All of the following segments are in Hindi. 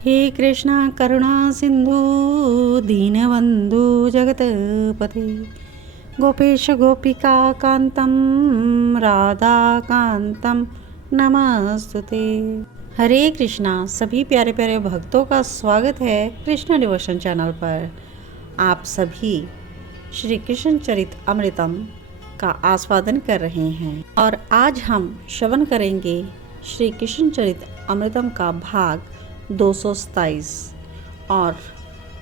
हे कृष्ण करुणा सिंधु दीनबंधु जगतपते गोपेश गोपिका कांतम राधा कांतम नमस्तुते। हरे कृष्णा। सभी प्यारे प्यारे भक्तों का स्वागत है कृष्ण डिवोशन चैनल पर। आप सभी श्री कृष्ण चरित अमृतम का आस्वादन कर रहे हैं और आज हम श्रवण करेंगे श्री कृष्ण चरित अमृतम का भाग 227 और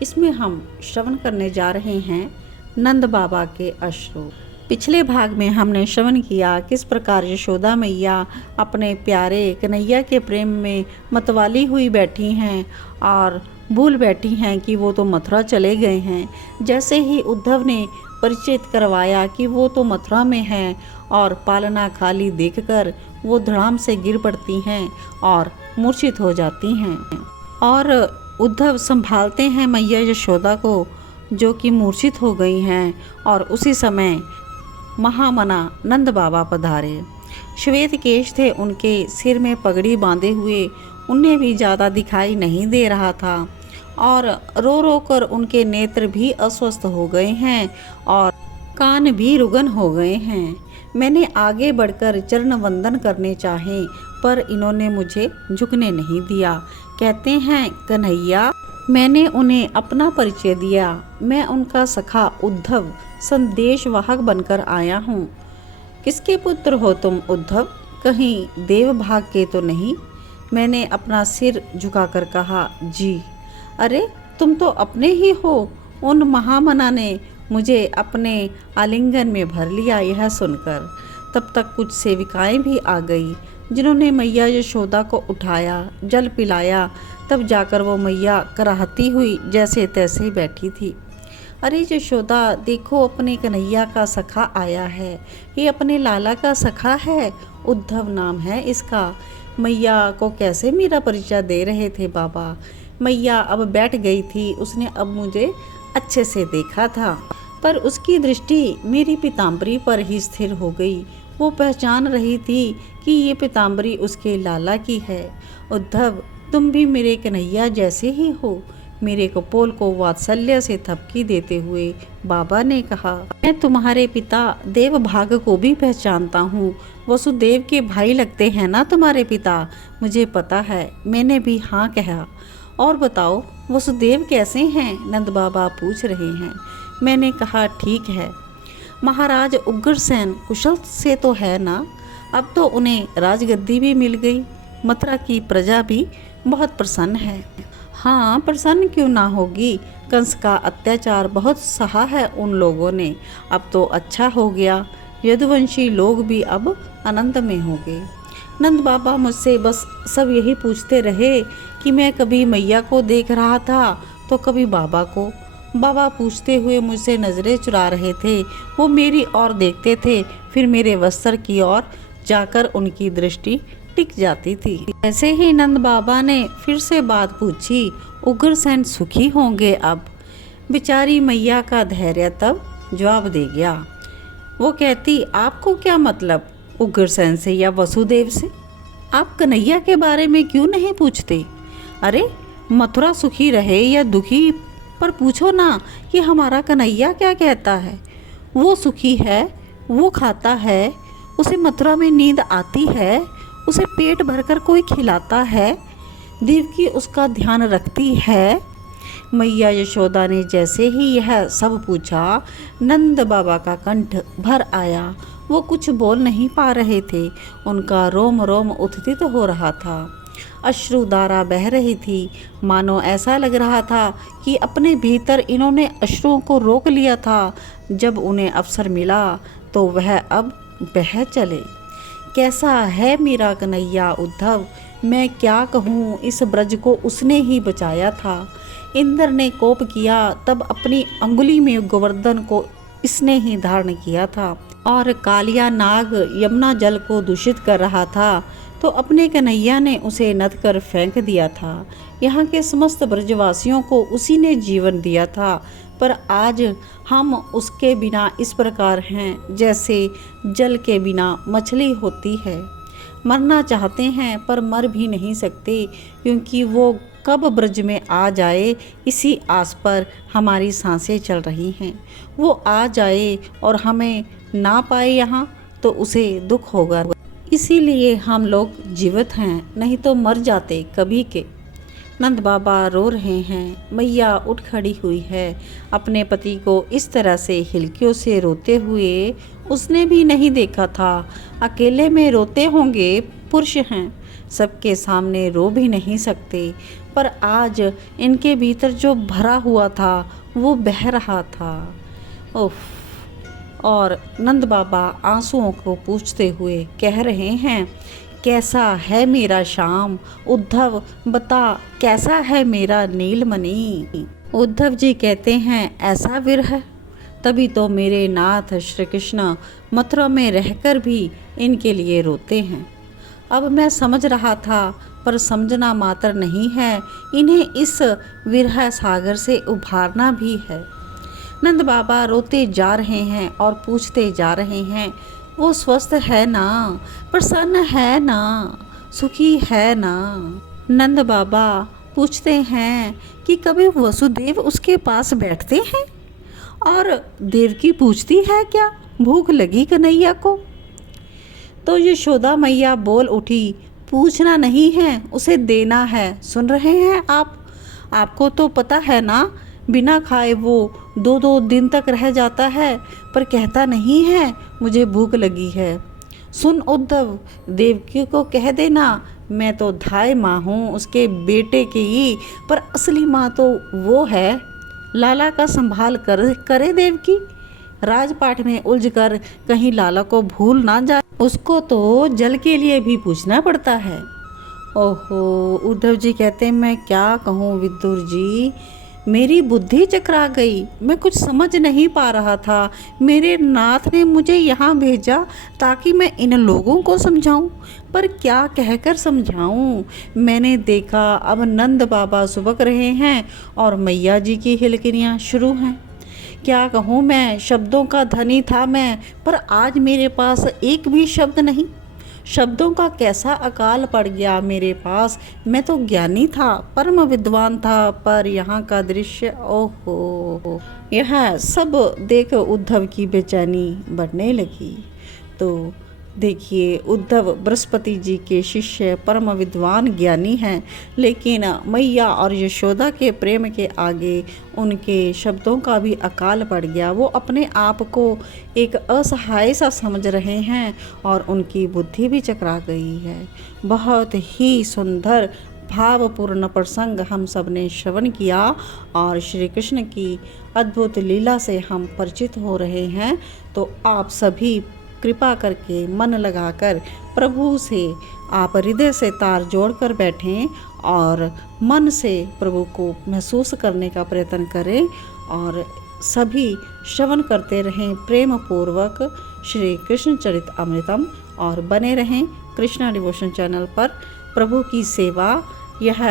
इसमें हम श्रवण करने जा रहे हैं नंद बाबा के अश्रु। पिछले भाग में हमने श्रवण किया किस प्रकार यशोदा मैया अपने प्यारे कन्हैया के प्रेम में मतवाली हुई बैठी हैं और भूल बैठी हैं कि वो तो मथुरा चले गए हैं। जैसे ही उद्धव ने परिचित करवाया कि वो तो मथुरा में हैं और पालना खाली देखकर वो धड़ाम से गिर पड़ती हैं और मूर्छित हो जाती हैं और उद्धव संभालते हैं मैया यशोदा को जो कि मूर्छित हो गई हैं। और उसी समय महामना नंद बाबा पधारे। श्वेत केश थे उनके, सिर में पगड़ी बांधे हुए, उन्हें भी ज़्यादा दिखाई नहीं दे रहा था और रो रो कर उनके नेत्र भी अस्वस्थ हो गए हैं और कान भी रुगन हो गए हैं। मैंने आगे बढ़कर चरण वंदन करने चाहे पर इन्होंने मुझे झुकने नहीं दिया। कहते हैं कन्हैया, मैंने उन्हें अपना परिचय दिया। मैं उनका सखा उद्धव संदेशवाहक बनकर आया हूँ। किसके पुत्र हो तुम उद्धव? कहीं देव भाग के तो नहीं? मैंने अपना सिर झुकाकर कहा, जी। अरे तुम तो अपने ही हो। उन महामना ने मुझे अपने आलिंगन में भर लिया। यह सुनकर तब तक कुछ सेविकाएं भी आ गई जिन्होंने मैया यशोदा को उठाया, जल पिलाया। तब जाकर वो मैया कराहती हुई जैसे तैसे बैठी थी। अरे यशोदा देखो, अपने कन्हैया का सखा आया है। ये अपने लाला का सखा है, उद्धव नाम है इसका। मैया को कैसे मेरा परिचय दे रहे थे बाबा। मैया अब बैठ गई थी। उसने अब मुझे अच्छे से देखा था पर उसकी दृष्टि मेरी पीताम्बरी पर ही स्थिर हो गई। वो पहचान रही थी कि ये पीताम्बरी उसके लाला की है। उद्धव तुम भी मेरे कन्हैया जैसे ही हो। मेरे कपोल को वात्सल्य से थपकी देते हुए बाबा ने कहा, मैं तुम्हारे पिता देव भाग को भी पहचानता हूँ। वसुदेव के भाई लगते हैं ना तुम्हारे पिता? मुझे पता है, मैंने भी हाँ कहा। और बताओ वसुदेव कैसे हैं? नंद बाबा पूछ रहे हैं। मैंने कहा ठीक है। महाराज उग्रसेन कुशल से तो है ना? अब तो उन्हें राजगद्दी भी मिल गई। मथुरा की प्रजा भी बहुत प्रसन्न है। हाँ, प्रसन्न क्यों ना होगी। कंस का अत्याचार बहुत सहा है उन लोगों ने। अब तो अच्छा हो गया। यदुवंशी लोग भी अब आनंद में होंगे। नंद बाबा मुझसे बस सब यही पूछते रहे कि मैं कभी मैया को देख रहा था तो कभी बाबा को। बाबा पूछते हुए मुझसे नज़रें चुरा रहे थे। वो मेरी ओर देखते थे, फिर मेरे वस्त्र की ओर जाकर उनकी दृष्टि टिक जाती थी। ऐसे ही नंद बाबा ने फिर से बात पूछी, उग्रसेन सुखी होंगे अब? बेचारी मैया का धैर्य तब जवाब दे गया। वो कहती, आपको क्या मतलब उग्रसेन से या वसुदेव से? आप कन्हैया के बारे में क्यों नहीं पूछते? अरे मथुरा सुखी रहे या दुखी, पर पूछो ना कि हमारा कन्हैया क्या कहता है। वो सुखी है, वो खाता है, उसे मथुरा में नींद आती है, उसे पेट भरकर कोई खिलाता है, देवकी उसका ध्यान रखती है। मैया यशोदा ने जैसे ही यह सब पूछा, नंद बाबा का कंठ भर आया। वो कुछ बोल नहीं पा रहे थे। उनका रोम रोम उत्थित हो रहा था। अश्रुधारा बह रही थी। मानो ऐसा लग रहा था कि अपने भीतर इन्होंने अश्रुओं को रोक लिया था। जब उन्हें अवसर मिला तो वह अब बह चले। कैसा है मेरा कन्हैया उद्धव, मैं क्या कहूँ। इस ब्रज को उसने ही बचाया था। इंद्र ने कोप किया तब अपनी अंगुली में गोवर्धन को इसने ही धारण किया था और कालिया नाग यमुना जल को दूषित कर रहा था तो अपने कन्हैया ने उसे नद कर फेंक दिया था। यहाँ के समस्त ब्रजवासियों को उसी ने जीवन दिया था पर आज हम उसके बिना इस प्रकार हैं जैसे जल के बिना मछली होती है। मरना चाहते हैं पर मर भी नहीं सकते क्योंकि वो कब ब्रज में आ जाए, इसी आस पर हमारी सांसें चल रही हैं। वो आ जाए और हमें ना पाए यहाँ तो उसे दुख होगा। इसीलिए हम लोग जीवित हैं, नहीं तो मर जाते कभी के। नंद बाबा रो रहे हैं। मैया उठ खड़ी हुई है। अपने पति को इस तरह से हिलकियों से रोते हुए उसने भी नहीं देखा था। अकेले में रोते होंगे, पुरुष हैं, सबके सामने रो भी नहीं सकते। पर आज इनके भीतर जो भरा हुआ था वो बह रहा था। उफ। और नंद बाबा आंसुओं को पूछते हुए कह रहे हैं, कैसा है मेरा श्याम? उद्धव बता, कैसा है मेरा नीलमणि? उद्धव जी कहते हैं, ऐसा विरह, तभी तो मेरे नाथ श्री कृष्ण मथुरा में रहकर भी इनके लिए रोते हैं। अब मैं समझ रहा था, पर समझना मात्र नहीं है, इन्हें इस विरह सागर से उभारना भी है। नंद बाबा रोते जा रहे हैं और पूछते जा रहे हैं, वो स्वस्थ है ना, प्रसन्न है ना, सुखी है ना? नंद बाबा पूछते हैं कि कभी वसुदेव उसके पास बैठते हैं? और देवकी पूछती है, क्या भूख लगी कन्हैया को? तो यशोदा मैया बोल उठी, पूछना नहीं है, उसे देना है। सुन रहे हैं आप? आपको तो पता है ना, बिना खाए वो 2-2 दिन तक रह जाता है, पर कहता नहीं है मुझे भूख लगी है। सुन उद्धव, देवकी को कह देना, मैं तो धाय माँ हूँ उसके बेटे की, पर असली माँ तो वो है। लाला का संभाल करे देवकी, राजपाट में उलझकर कहीं लाला को भूल ना जाए। उसको तो जल के लिए भी पूछना पड़ता है। ओहो, उद्धव जी कहते हैं, मैं क्या कहूँ विदुर जी, मेरी बुद्धि चकरा गई, मैं कुछ समझ नहीं पा रहा था। मेरे नाथ ने मुझे यहाँ भेजा ताकि मैं इन लोगों को समझाऊं, पर क्या कहकर समझाऊं? मैंने देखा अब नंद बाबा सुबक रहे हैं और मैया जी की हिलकियाँ शुरू हैं। क्या कहूँ मैं, शब्दों का धनी था मैं, पर आज मेरे पास एक भी शब्द नहीं। शब्दों का कैसा अकाल पड़ गया मेरे पास। मैं तो ज्ञानी था, परम विद्वान था, पर यहाँ का दृश्य, ओहो। यह सब देख उद्धव की बेचैनी बढ़ने लगी। तो देखिए, उद्धव बृहस्पति जी के शिष्य, परम विद्वान ज्ञानी हैं, लेकिन मैया और यशोदा के प्रेम के आगे उनके शब्दों का भी अकाल पड़ गया। वो अपने आप को एक असहाय सा समझ रहे हैं और उनकी बुद्धि भी चकरा गई है। बहुत ही सुंदर भावपूर्ण प्रसंग हम सब ने श्रवण किया और श्री कृष्ण की अद्भुत लीला से हम परिचित हो रहे हैं। तो आप सभी कृपा करके मन लगाकर प्रभु से आप हृदय से तार जोड़कर बैठें और मन से प्रभु को महसूस करने का प्रयत्न करें और सभी श्रवण करते रहें प्रेम पूर्वक श्री कृष्ण चरित अमृतम और बने रहें कृष्णा डिवोशन चैनल पर। प्रभु की सेवा यह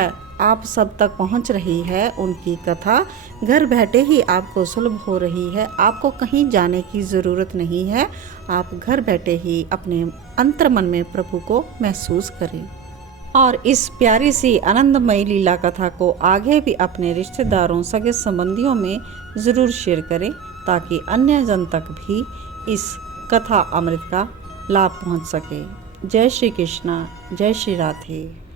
आप सब तक पहुंच रही है। उनकी कथा घर बैठे ही आपको सुलभ हो रही है। आपको कहीं जाने की ज़रूरत नहीं है। आप घर बैठे ही अपने अंतर्मन में प्रभु को महसूस करें और इस प्यारी सी आनंदमयी लीला कथा को आगे भी अपने रिश्तेदारों, सगे संबंधियों में ज़रूर शेयर करें ताकि अन्य जन तक भी इस कथा अमृत का लाभ पहुंच सके। जय श्री कृष्णा, जय श्री राधे।